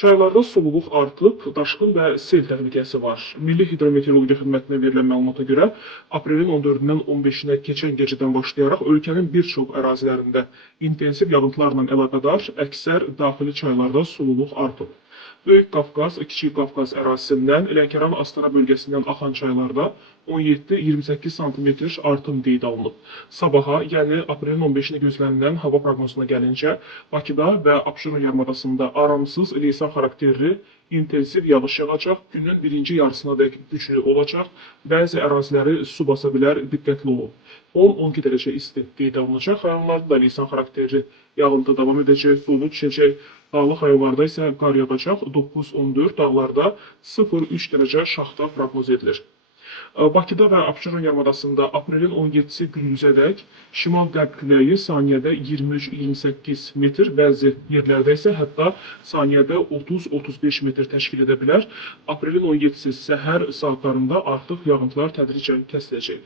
Çaylarda sululuq artıb, daşqın və sel təhlükəsi var. Milli Hidrometeorologiya Xidmətinə verilən məlumata görə, aprelin 14-dən 15-nə keçən gecədən başlayaraq ölkənin bir çox ərazilərində intensiv yağıntılarla əlaqədar əksər daxili çaylarda sululuq artıb. Böyük Qafqaz, Kiçik Qafqaz ərazisindən, Lənkəran, Astara bölgəsindən axan çaylarda 17-28 sm artım qeyd olunub. Sabaha, yəni aprelin 15-nə gözlənilən hava proqnozuna gəlincə, Bakıda və Abşeron yarımadasında aramsız leysan xarakterli intensiv yağış yağacaq, günün birinci yarısınadək güclü olacaq, bəzi əraziləri su basa bilər, diqqətli olun. 10-12 dərəcə isti qeyd olunacaq, rayonlarda da leysan xarakterli yağıntı davam edəcək, dolu düşəcək, dağlıq rayonlarda isə qar yağacaq, 9-14, dağlarda 0-3 dərəcə şaxta proqnoz edilir. Bakıda və Abşeron yarımadasında aprelin 17-si gündüzədək şimal-qərb küləyi saniyədə 23-28 metr, bəzi yerlərdə isə hətta saniyədə 30-35 metr təşkil edə bilər. Aprelin 17-si səhər saatlarında artıq yağıntılar tədricən kəsiləcək.